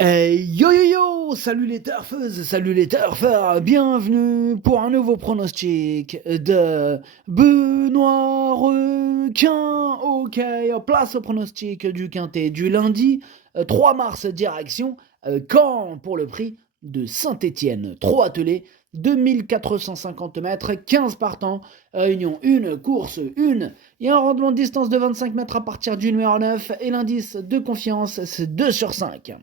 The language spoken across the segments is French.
Yo yo yo, salut les turfeuses, salut les turfeurs, bienvenue pour un nouveau pronostic de Benoît Requin. Ok, place au pronostic du quintet du lundi 3 mars direction Caen pour le prix de Saint-Étienne. 3 attelés, 2450 mètres, 15 partants, réunion 1, course 1. Il y a un rendement de distance de 25 mètres à partir du numéro 9 et l'indice de confiance c'est 2 sur 5.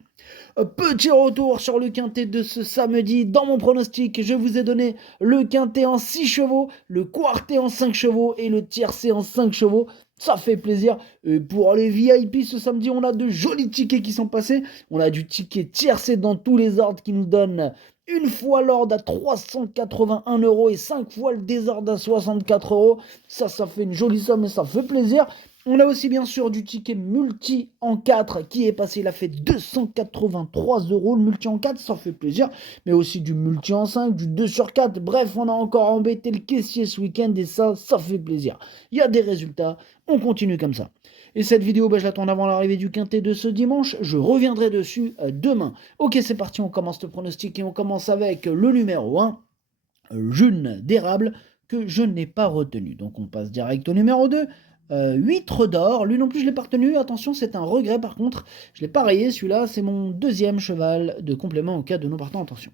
Petit retour sur le quintet de ce samedi. Dans mon pronostic, je vous ai donné le quintet en 6 chevaux, le quartet en 5 chevaux et le tiercé en 5 chevaux. Ça fait plaisir. Et pour les VIP ce samedi, on a de jolis tickets qui sont passés. On a du ticket tiercé dans tous les ordres qui nous donne une fois l'ordre à 381 € et 5 fois le désordre à 64 €. Ça fait une jolie somme et ça fait plaisir. On a aussi bien sûr du ticket multi en 4 qui est passé, il a fait 283 € le multi en 4, ça fait plaisir, mais aussi du multi en 5, du 2 sur 4, bref, on a encore embêté le caissier ce week-end et ça fait plaisir. Il y a des résultats, on continue comme ça. Et cette vidéo, je l'attends avant l'arrivée du quintet de ce dimanche, je reviendrai dessus demain. Ok, c'est parti, on commence le pronostic et on commence avec le numéro 1, June d'érable, que je n'ai pas retenu. Donc on passe direct au numéro 2. Huître d'or, lui non plus je l'ai pas retenu, attention c'est un regret par contre, je l'ai pas rayé, celui-là c'est mon deuxième cheval de complément au cas de non partant, attention.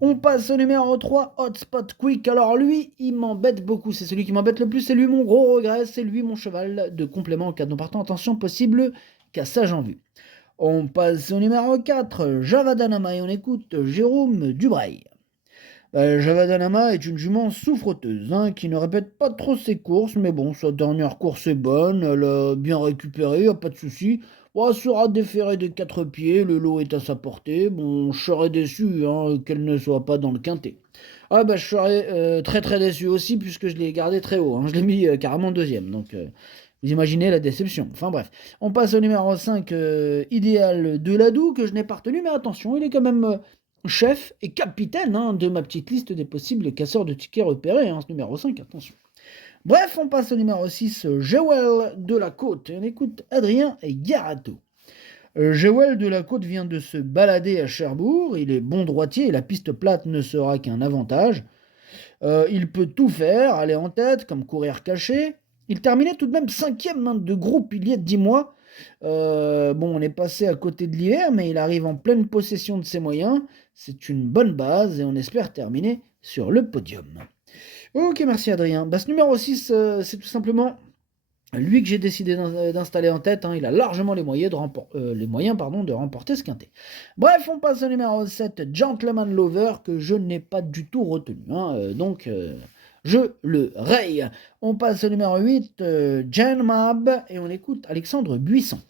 On passe au numéro 3, Hotspot Quick, alors lui il m'embête beaucoup, c'est celui qui m'embête le plus, c'est lui mon gros regret, c'est lui mon cheval de complément au cas de non partant, attention possible cassage en vue. On passe au numéro 4, Javadanama et on écoute Jérôme Dubreuil. Javadanama est une jument souffreteuse, qui ne répète pas trop ses courses, mais bon, sa dernière course est bonne, elle a bien récupéré, pas de souci. Bon, elle sera déférée des 4 pieds, le lot est à sa portée. Bon, je serais déçu qu'elle ne soit pas dans le quintet. Ah bah je serais très très déçu aussi puisque je l'ai gardé très haut, je l'ai mis carrément deuxième, donc vous imaginez la déception. Enfin bref, on passe au numéro 5, Idéal de Ladoux, que je n'ai pas retenu, mais attention, il est quand même chef et capitaine de ma petite liste des possibles casseurs de tickets repérés, ce numéro 5, attention. Bref, on passe au numéro 6, Joël de la Côte, et on écoute Adrien et Garato. Joël de la Côte vient de se balader à Cherbourg, il est bon droitier et la piste plate ne sera qu'un avantage. Il peut tout faire, aller en tête, comme courir caché. Il terminait tout de même cinquième de groupe il y a 10 mois. Bon, on est passé à côté de l'hiver, mais il arrive en pleine possession de ses moyens. C'est une bonne base et on espère terminer sur le podium. Ok, merci Adrien. Ce numéro 6, c'est tout simplement lui que j'ai décidé d'installer en tête. Il a largement les moyens de remporter ce quintet. Bref, on passe au numéro 7, Gentleman Lover, que je n'ai pas du tout retenu. Donc, je le raye. On passe au numéro 8, Jane Mab, et on écoute Alexandre Buisson.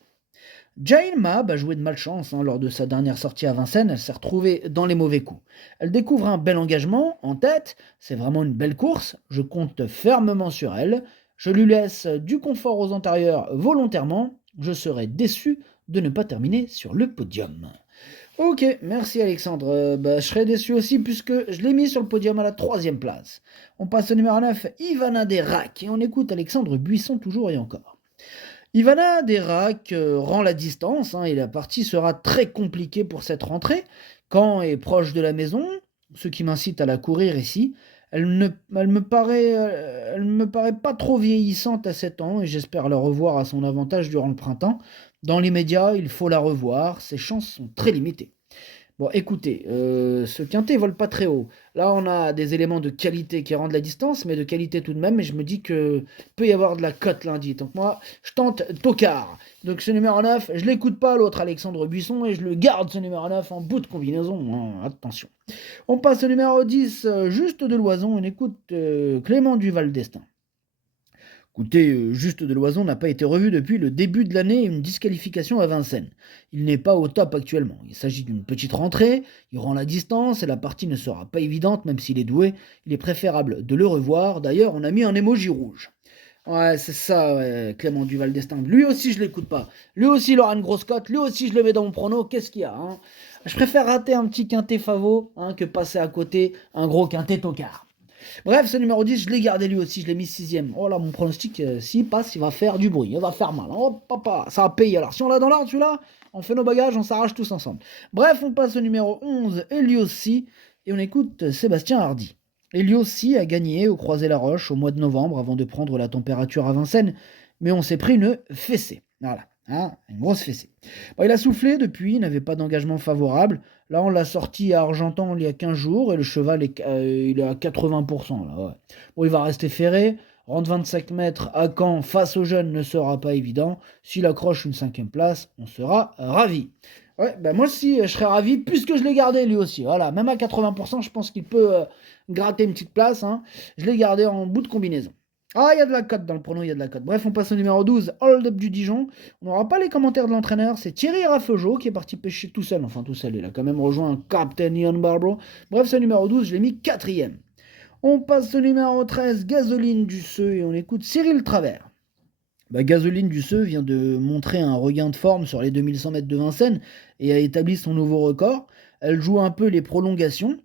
Jane Mab a joué de malchance lors de sa dernière sortie à Vincennes, elle s'est retrouvée dans les mauvais coups. Elle découvre un bel engagement en tête, c'est vraiment une belle course, je compte fermement sur elle, je lui laisse du confort aux antérieurs volontairement, je serais déçu de ne pas terminer sur le podium. Ok, merci Alexandre, je serais déçu aussi puisque je l'ai mis sur le podium à la 3e place. On passe au numéro 9, Ivana Derac, et on écoute Alexandre Buisson toujours et encore. Ivana Derac rend la distance et la partie sera très compliquée pour cette rentrée. Caen est proche de la maison, ce qui m'incite à la courir ici. Elle me paraît pas trop vieillissante à 7 ans et j'espère la revoir à son avantage durant le printemps. Dans l'immédiat, il faut la revoir, ses chances sont très limitées. Bon, écoutez, ce quintet vole pas très haut. Là, on a des éléments de qualité qui rendent la distance, mais de qualité tout de même. Et je me dis que peut y avoir de la cote lundi. Donc moi, je tente Tocard. Donc ce numéro 9, je l'écoute pas, l'autre Alexandre Buisson, et je le garde ce numéro 9 en bout de combinaison. Attention. On passe au numéro 10, Juste de Loison, on écoute Clément Duval d'Estaing. Écoutez, Juste de Loison n'a pas été revu depuis le début de l'année et une disqualification à Vincennes. Il n'est pas au top actuellement. Il s'agit d'une petite rentrée, il rend la distance et la partie ne sera pas évidente même s'il est doué. Il est préférable de le revoir. D'ailleurs, on a mis un émoji rouge. Ouais, c'est ça, ouais, Clément Duval d'Estaing. Lui aussi, je l'écoute pas. Lui aussi, il aura une grosse cote. Lui aussi, je le mets dans mon prono. Qu'est-ce qu'il y a Je préfère rater un petit quintet favo que passer à côté un gros quintet tocard. Bref, ce numéro 10, je l'ai gardé lui aussi, je l'ai mis 6ème. Oh là, mon pronostic, s'il passe, il va faire du bruit, il va faire mal. Oh papa, ça va payer. Alors si on l'a dans l'ordre celui-là, on fait nos bagages, on s'arrache tous ensemble. Bref, on passe au numéro 11, Eliossi, et on écoute Sébastien Hardy. Eliossi a gagné au Croisé-la-Roche au mois de novembre avant de prendre la température à Vincennes, mais on s'est pris une fessée. Voilà, hein, une grosse fessée. Bon, il a soufflé depuis, il n'avait pas d'engagement favorable. Là, on l'a sorti à Argentan il y a 15 jours et le cheval il est à 80%. Là, ouais. Bon, il va rester ferré. Rendre 25 mètres à Caen face aux jeunes ne sera pas évident. S'il accroche une 5ème place, on sera ravis. Ouais, ben moi aussi, je serais ravi puisque je l'ai gardé lui aussi. Voilà, même à 80%, je pense qu'il peut gratter une petite place. Hein. Je l'ai gardé en bout de combinaison. Ah, il y a de la cote dans le prono, il y a de la cote. Bref, on passe au numéro 12, Hold Up du Dijon. On n'aura pas les commentaires de l'entraîneur, c'est Thierry Raffegeot qui est parti pêcher tout seul. Enfin, tout seul, il a quand même rejoint Captain Ian Barbro. Bref, ce numéro 12, je l'ai mis 4ème. On passe au numéro 13, Gasoline du Seu, et on écoute Cyril Travers. Gasoline du Seu vient de montrer un regain de forme sur les 2100 mètres de Vincennes et a établi son nouveau record. Elle joue un peu les prolongations.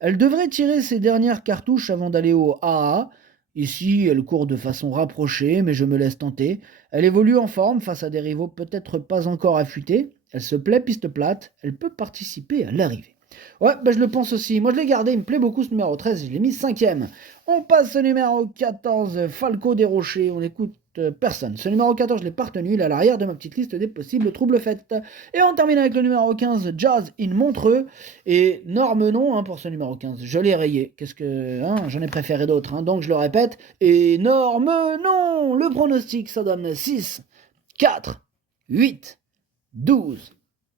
Elle devrait tirer ses dernières cartouches avant d'aller au AA. Ici, elle court de façon rapprochée, mais je me laisse tenter. Elle évolue en forme face à des rivaux peut-être pas encore affûtés. Elle se plaît piste plate. Elle peut participer à l'arrivée. Ouais, je le pense aussi. Moi, je l'ai gardé. Il me plaît beaucoup ce numéro 13. Je l'ai mis 5ème. On passe au numéro 14, Falco des Rochers. On écoute personne. Ce numéro 14, je l'ai pas retenu. Il est à l'arrière de ma petite liste des possibles troubles faits. Et on termine avec le numéro 15, Jazz in Montreux. Et énorme nom pour ce numéro 15. Je l'ai rayé. Qu'est-ce que. J'en ai préféré d'autres. Donc je le répète. Énorme nom. Le pronostic, ça donne 6, 4, 8, 12,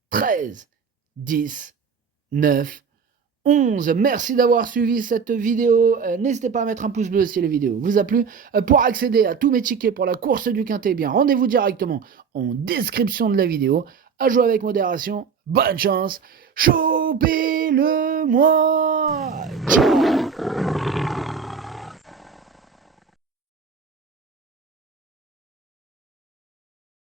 13, 10, 9, 11. Merci d'avoir suivi cette vidéo. N'hésitez pas à mettre un pouce bleu si la vidéo vous a plu. Pour accéder à tous mes tickets pour la course du Quintet, rendez-vous directement en description de la vidéo. À jouer avec modération. Bonne chance. Chopez-le moi.